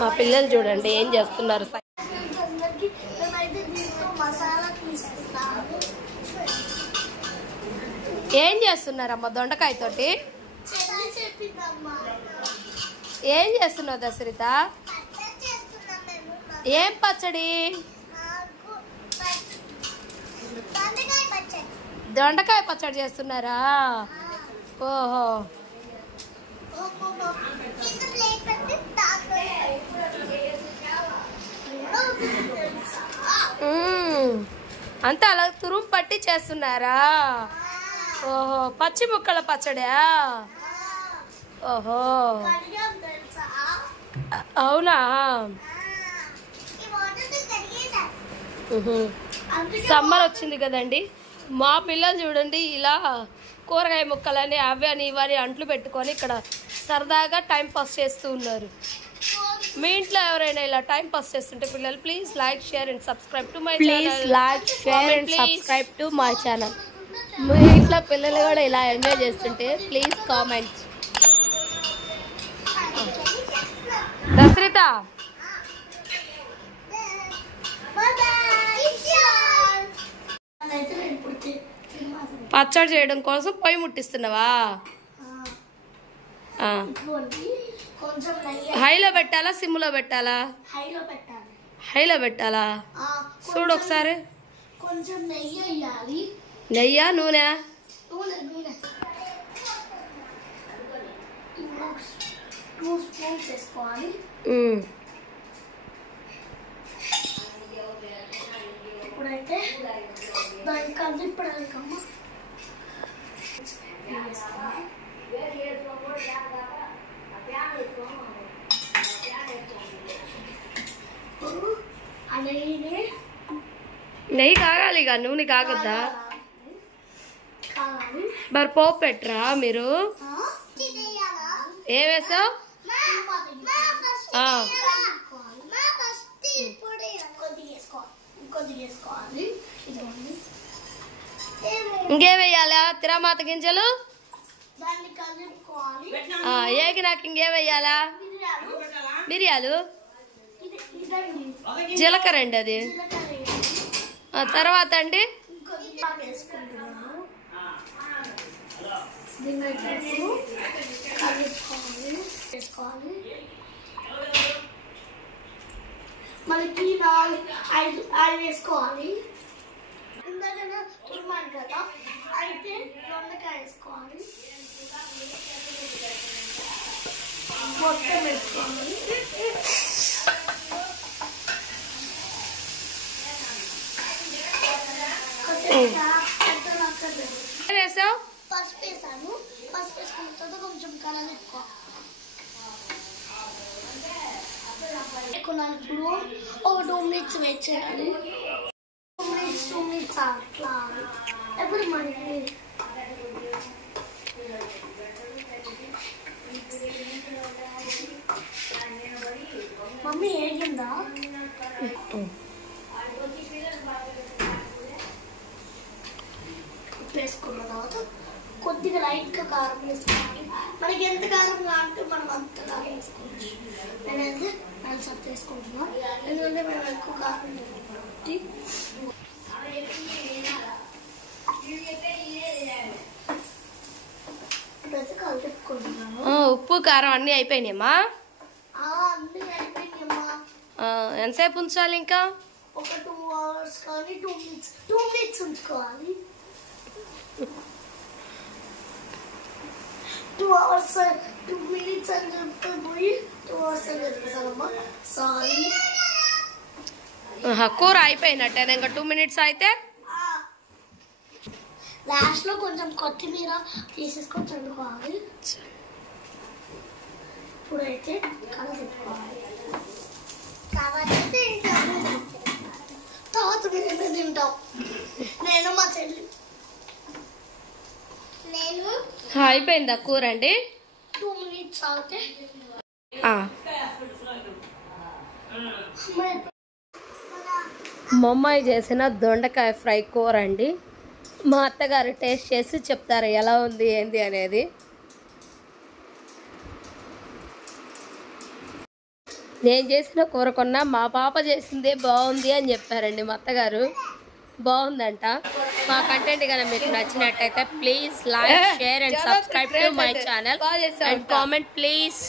మా పిల్లలు చూడండి ఏం చేస్తున్నారు. ఏం చేస్తున్నారమ్మా దొండకాయతోటి? ఏం చేస్తున్నావు దశరిత? ఏం పచ్చడి? దొండకాయ పచ్చడి చేస్తున్నారా? ఓహో, అంతా అలా తురుము పట్టి చేస్తున్నారా? ఓహో, పచ్చి ముక్కల పచ్చడా? ఓహో, అవునా? సమ్మర్ వచ్చింది కదండి, మా పిల్లలు చూడండి ఇలా కూరగాయ ముక్కలని అవి అని ఇవని అంట్లు పెట్టుకొని ఇక్కడ సరదాగా టైం పాస్ చేస్తూ ఉన్నారు. మీ ఇంట్లో ఎవరైనా ఇలా టైం పాస్ చేస్తుంటే పిల్లలు please like share and subscribe to my channel. మీ ఇంట్లో పిల్లలు కూడా ఇలా ఎంజాయ్ చేస్తుంటే ప్లీజ్ కామెంట్. దశరిత పచ్చడి చేయడం కోసం పొయ్యి ముట్టిస్తున్నావా? హైలో పెట్టాలా సిమ్లో పెట్టాలా? హైలో పెట్టాలా? చూడు ఒకసారి. నెయ్యా నూనె? ఇప్పుడైతే దానికి కలిపి నెయ్యి కాగాలి ఇక, నూనె కాగద్దా? మరి పోపు పెట్టరా మీరు? ఏం వేసావు? ఇంకేం వేయాలా? తిరామాత గింజలు ఏకి నాకు ఇంకేం వేయాలా? మిరియాలు, జీలకర్ర అండి అది. తర్వాత అండి మనకి 5 వేసుకోవాలి. ఇందాక తురుమాను కదా, అయితే దొండకాయ వేసుకోవాలి, మొత్తం వేసుకోవాలి. వేసావు? పసుపు వేసాను. పసుపు వేసుకున్న తర్వాత కొంచెం కలర్ ఎక్కువ. ఇప్పుడు ఒక 2 మినిట్స్ వెయిట్ చేయాలి. 2 మినిట్స్ అట్లా. ఎప్పుడు మనకి మమ్మీ ఏగిందా? వేసుకున్న తర్వాత కొద్దిగా లైట్గా కారం వేసుకోవాలి. మనకి ఎంత కారం కావాలంటే మనం అంత కారం వేసుకోవచ్చు. నేనైతే 4 సత్తు వేసుకుంటున్నాను, ఎందుకంటే మేము ఎక్కువ కారం కాబట్టి. ఇప్పుడైతే కలిపెట్టుకుంటున్నాను. ఉప్పు కారం అన్నీ అయిపోయినాయమ్మా? అన్నీ అయిపోయినాయమ్మా. ఎంతసేపు ఉంచాలి ఇంకా? ఒక 2 అవర్స్ కానీ 2 మినిట్స్ ఉంచుకోవాలి. 2 అవర్స్ 2 మినిట్స్ అని చెప్తే పోయి 2 అవర్స్ అని చెప్పేసారమ్మా. సారీ. కూర అయిపోయినట్టే ఇంకా 2 మినిట్స్ అయితే లాస్ట్ లో కొంచెం కొత్తిమీర తీసేసుకొని చల్లుకోవాలి. ఇప్పుడైతే కలపెట్టుకోవాలి. తర్వాత మేము తింటాం, నేను మా చెల్లి. అయిపోయిందా కూర అండి? 2 మినిట్స్ ఆగితే మా అమ్మాయి చేసిన దొండకాయ ఫ్రై కూర అండి. మా అత్తగారు టేస్ట్ చేసి చెప్తారు ఎలా ఉంది ఏంది అనేది. నేను చేసిన కూర కొన్నా మా పాప చేసిందే బాగుంది అని చెప్పారండి మా అత్తగారు. బాగుందంట. మా కంటెంట్ కనుక మీకు నచ్చినట్టయితే please like, share and subscribe to my channel and comment please.